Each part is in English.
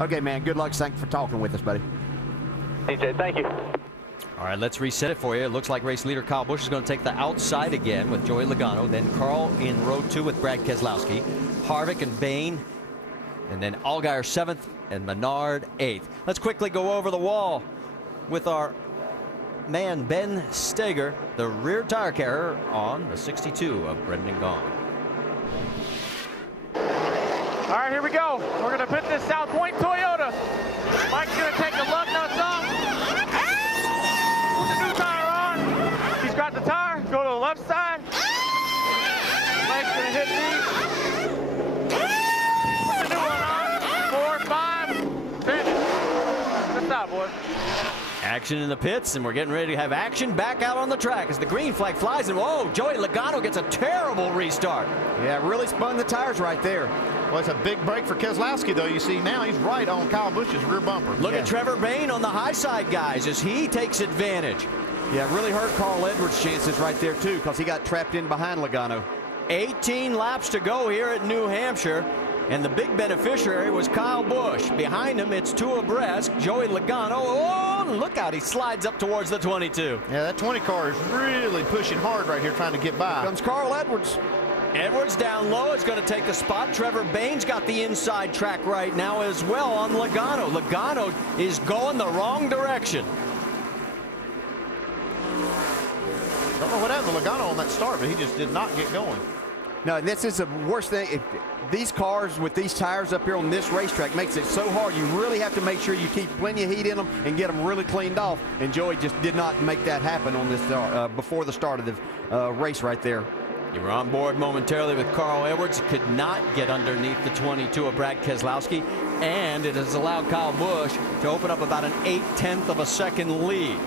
Okay, man, good luck. Thanks for talking with us, buddy. TJ, thank you. All right, let's reset it for you. It looks like race leader Kyle Busch is going to take the outside again with Joey Logano. Then Carl in row 2 with Brad Keselowski. Harvick and Bain. And then Allgaier 7th and Menard 8th. Let's quickly go over the wall with our man Ben Steger, the rear tire carrier on the 62 of Brendan Gaughan. All right, here we go. We're going to put this South Point Toyota. Mike's going to take the lug nuts off. Put the new tire on. He's got the tire. Go to the left side. Mike's going to hit these. Put the new one on. 4, 5. Finish. Good stop, boys. Action in the pits, and we're getting ready to have action back out on the track as the green flag flies, and whoa, Joey Logano gets a terrible restart. Yeah, really spun the tires right there. Well, it's a big break for Keselowski, though. You see now he's right on Kyle Busch's rear bumper. Look at Trevor Bain on the high side, guys, as he takes advantage. Yeah, it really hurt Carl Edwards' chances right there, too, because he got trapped in behind Logano. 18 laps to go here at New Hampshire, and the big beneficiary was Kyle Busch. Behind him, it's 2 abreast. Joey Logano, oh, look out, he slides up towards the 22. Yeah, that 20 car is really pushing hard right here trying to get by. Here comes Carl Edwards. Edwards down low is going to take the spot. Trevor Bain's got the inside track right now as well on Logano. Logano is going the wrong direction. Don't know what happened to Logano on that start, but he just did not get going. No, this is the worst thing. These cars with these tires up here on this racetrack makes it so hard. You really have to make sure you keep plenty of heat in them and get them really cleaned off. And Joey just did not make that happen on this before the start of the race right there. You were on board momentarily with Carl Edwards. Could not get underneath the 22 of Brad Keselowski. And it has allowed Kyle Busch to open up about an 1/8 of a second lead.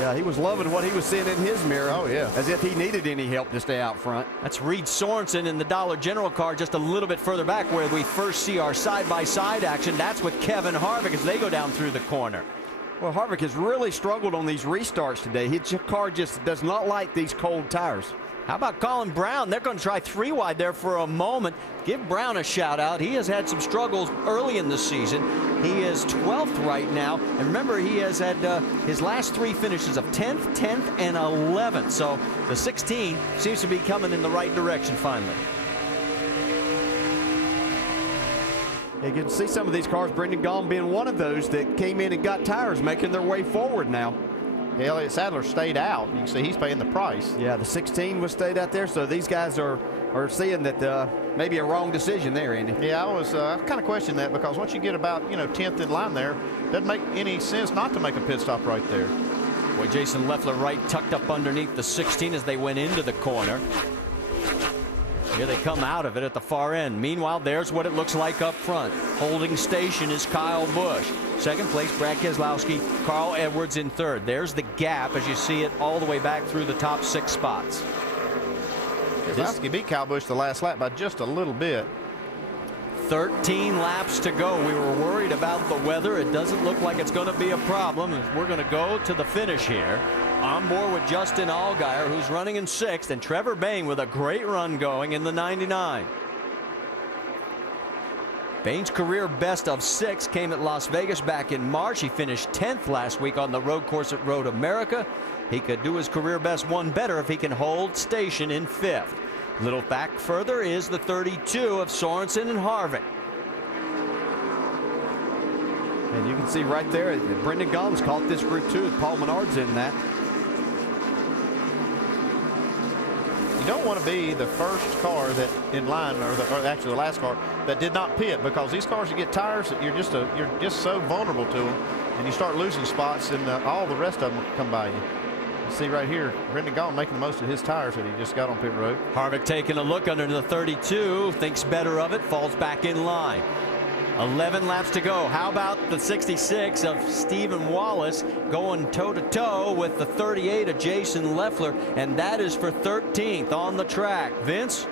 Yeah, he was loving what he was seeing in his mirror. Oh, yeah. As if he needed any help to stay out front. That's Reed Sorensen in the Dollar General car just a little bit further back where we first see our side-by-side action. That's with Kevin Harvick as they go down through the corner. Well, Harvick has really struggled on these restarts today. His car just does not like these cold tires. How about Colin Brown? They're going to try 3 wide there for a moment. Give Brown a shout out. He has had some struggles early in the season. He is 12th right now. And remember, he has had his last 3 finishes of 10th, 10th, and 11th. So the 16 seems to be coming in the right direction finally. You can see some of these cars, Brendan Gaughan being one of those that came in and got tires, making their way forward now. Elliott Sadler stayed out. You can see he's paying the price. Yeah, the 16 was stayed out there, so these guys are seeing that maybe a wrong decision there, Andy. Yeah, I was kind of questioning that because once you get about 10th in line there, doesn't make any sense not to make a pit stop right there. Boy, Jason Leffler right tucked up underneath the 16 as they went into the corner. Here they come out of it at the far end. Meanwhile, there's what it looks like up front. Holding station is Kyle Busch. Second place, Brad Keselowski, Carl Edwards in third. There's the gap as you see it all the way back through the top 6 spots. Keselowski beat Kyle Busch the last lap by just a little bit. 13 laps to go. We were worried about the weather. It doesn't look like it's going to be a problem. We're going to go to the finish here. On board with Justin Allgaier, who's running in 6th, and Trevor Bain with a great run going in the 99. Bain's career best of 6 came at Las Vegas back in March. He finished 10th last week on the road course at Road America. He could do his career best one better if he can hold station in 5th. A little back further is the 32 of Sorensen and Harvick. And you can see right there, Brendan Gaughan's caught this group too. Paul Menard's in that. You don't want to be the first car that in line, or actually the last car that did not pit, because these cars that get tires, you're just so vulnerable to them, and you start losing spots, and all the rest of them come by you. You see right here, Brendan Gaughan making the most of his tires that he just got on pit road. Harvick taking a look under the 32, thinks better of it, falls back in line. 11 laps to go. How about the 66 of Stephen Wallace going toe-to-toe with the 38 of Jason Leffler, and that is for 13th on the track. Vince?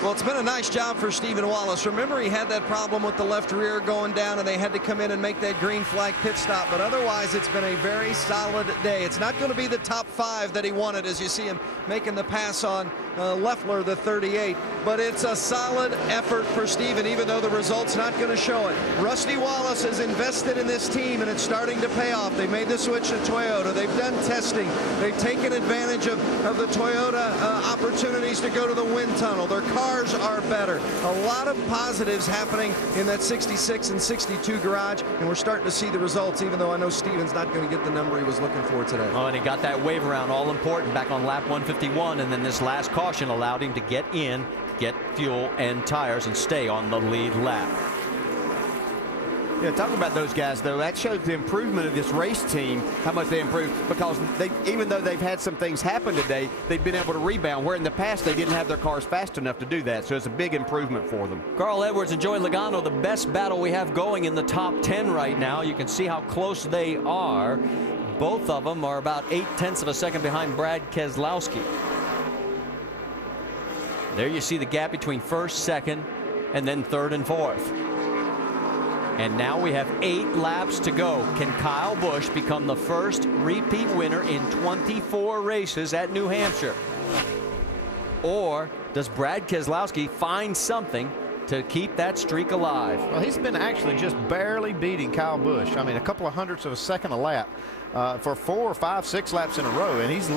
Well, it's been a nice job for Stephen Wallace. Remember, he had that problem with the left rear going down, and they had to come in and make that green flag pit stop. But otherwise, it's been a very solid day. It's not going to be the top 5 that he wanted, as you see him making the pass on Leffler, the 38. But it's a solid effort for Steven, even though the result's not going to show it. Rusty Wallace has invested in this team, and it's starting to pay off. They made the switch to Toyota. They've done testing. They've taken advantage of the Toyota opportunities to go to the wind tunnel. Their cars are better. A lot of positives happening in that 66 and 62 garage, and we're starting to see the results, even though I know Steven's not going to get the number he was looking for today. Oh, and he got that wave around, all important, back on lap 151, and then this last caution allowed him to get in, get fuel and tires, and stay on the lead lap. Yeah, talking about those guys, though, that shows the improvement of this race team, how much they improved, because even though they've had some things happen today, they've been able to rebound, where in the past they didn't have their cars fast enough to do that. So it's a big improvement for them. Carl Edwards and Joey Logano, the best battle we have going in the top 10 right now. You can see how close they are. Both of them are about 0.8 of a second behind Brad Keselowski. There you see the gap between first, second, and then third and fourth. And now we have 8 laps to go. Can Kyle Busch become the first repeat winner in 24 races at New Hampshire? Or does Brad Keselowski find something to keep that streak alive? Well, he's been actually just barely beating Kyle Busch. I mean, a couple of hundredths of a second a lap for 4, 5, 6 laps in a row. And he's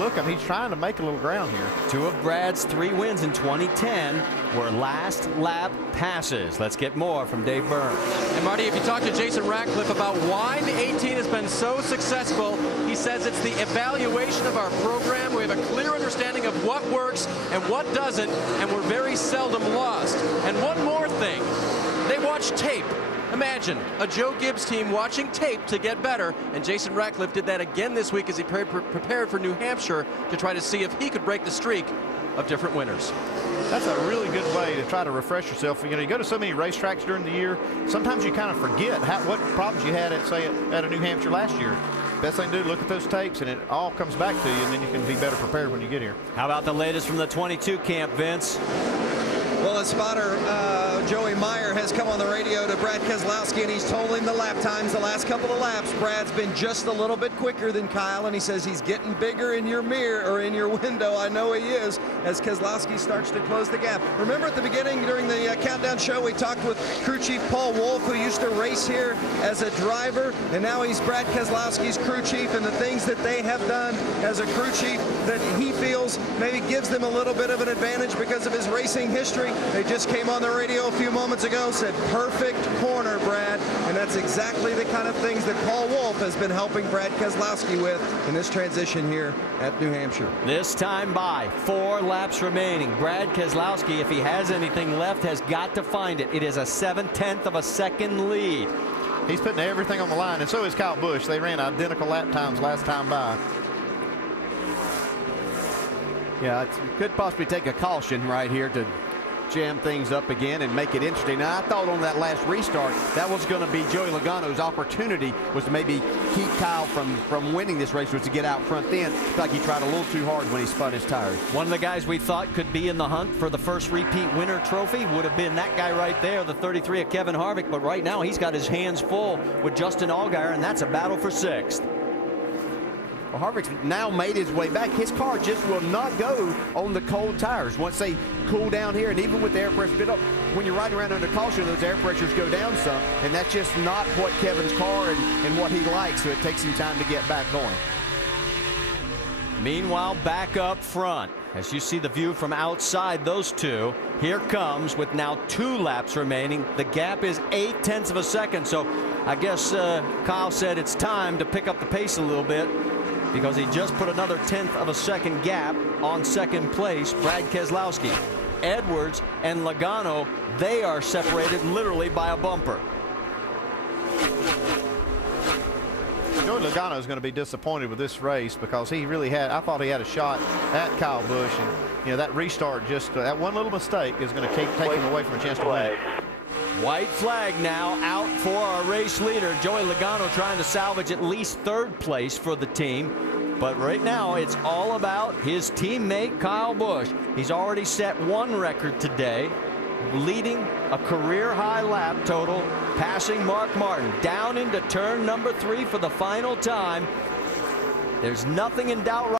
trying to make a little ground here. 2 of Brad's 3 wins in 2010 were last lap passes. Let's get more from Dave Burns. And Marty, if you talk to Jason Ratcliffe about why the 18 has been so successful, he says it's the evaluation of our program. We have a clear understanding of what works and what doesn't, and we're very seldom lost. And one more thing, they watch tape. Imagine a Joe Gibbs team watching tape to get better, and Jason Ratcliffe did that again this week as he prepared for New Hampshire to try to see if he could break the streak of different winners. That's a really good way to try to refresh yourself. You know, you go to so many racetracks during the year, sometimes you kind of forget what problems you had at, say, at a New Hampshire last year. Best thing to do, look at those tapes, and it all comes back to you, and then you can be better prepared when you get here. How about the latest from the 22 camp, Vince? Well, his spotter, Joey Meyer, has come on the radio to Brad Keselowski, and he's told him the lap times the last couple of laps. Brad's been just a little bit quicker than Kyle, and he says he's getting bigger in your mirror, or in your window. I know he is, as Keselowski starts to close the gap. Remember at the beginning, during the countdown show, we talked with crew chief Paul Wolf, who used to race here as a driver, and now he's Brad Keselowski's crew chief, and the things that they have done as a crew chief that he feels maybe gives them a little bit of an advantage because of his racing history. They just came on the radio a few moments ago, said perfect corner, Brad, and that's exactly the kind of things that Paul Wolf has been helping Brad Keselowski with in this transition here at New Hampshire. This time by 4 laps remaining. Brad Keselowski, if he has anything left, has got to find it. It is a 0.7 of a second lead. He's putting everything on the line, and so is Kyle Busch. They ran identical lap times last time by. Yeah, it could possibly take a caution right here to jam things up again and make it interesting. Now, I thought on that last restart that was going to be Joey Logano's opportunity, was to maybe keep Kyle from winning this race, was to get out front then. It's like he tried a little too hard when he spun his tires. One of the guys we thought could be in the hunt for the first repeat winner trophy would have been that guy right there, the 33 of Kevin Harvick, but right now he's got his hands full with Justin Allgaier, and that's a battle for 6th. Well, Harvick's now made his way back. His car just will not go on the cold tires once they cool down here, and even with the air pressure bit up, when you're riding around under caution, those air pressures go down some, and that's just not what Kevin's car and what he likes, so it takes him time to get back going. Meanwhile, back up front, as you see the view from outside those two, here comes, with now 2 laps remaining, the gap is 0.8 of a second, so I guess Kyle said it's time to pick up the pace a little bit, because he just put another 1/10 of a second gap on second place, Brad Keselowski. Edwards and Logano, they are separated literally by a bumper. Joey Logano is going to be disappointed with this race, because he really had, I thought he had a shot at Kyle Busch, and you know, that restart, just that one little mistake is going to take him away from a chance to win. White flag now out for our race leader, Joey Logano, trying to salvage at least 3rd place for the team. But right now it's all about his teammate Kyle Busch. He's already set 1 record today, leading a career high lap total, passing Mark Martin down into turn number 3 for the final time. There's nothing in doubt right